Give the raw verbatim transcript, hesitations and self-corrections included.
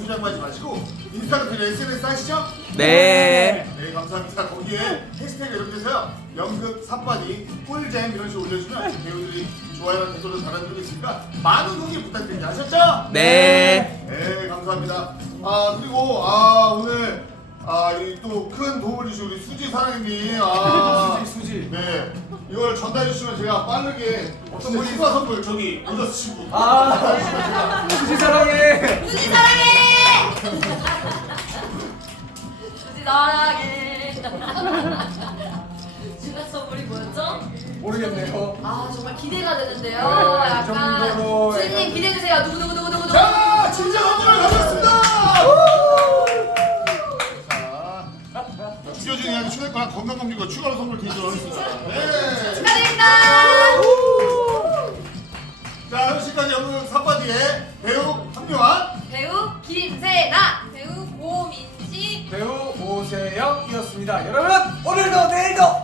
소장하지 마시고 인스타그램, 에스엔에스 하시죠? 네. 네, 감사합니다. 거기에 해시태그 이렇게 해서요. 연극, 삿바디, 꿀잼 이런 식으로 올려주면 배우들이 좋아요랑 댓글도 달아드리겠으니까 많은 후기 부탁드립니다. 아셨죠? 네. 네, 감사합니다. 아, 그리고 아 오늘 아, 이 또 큰 도움을 주신 우리 수지 사장님이 아, 수지, 수지. 네, 이걸 전달해 주시면 제가 빠르게 어떤 분이 휴가 선물 저기 모자 쓰시고 아, 수지 사랑해. 수지 사랑해! 수지 사랑해! 중간 선물이 뭐였죠? 모르겠네요. 아 정말 기대가 되는데요. 네, 이 약간 정도로 수지님 기대해주세요. 누구누구누구누구 자, 진짜 선물을 가져왔습니다. 자, 죽여주는 이야기 초대권 건강검진과 추가로 선물 드리도록 하겠습니다. 네. 축하드립니다. 자, 현실까지 연극 삿바디의 배우 한명환, 배우 김세나, 배우 고민씨. 배우 오세영이었습니다. 여러분 오늘도 내일도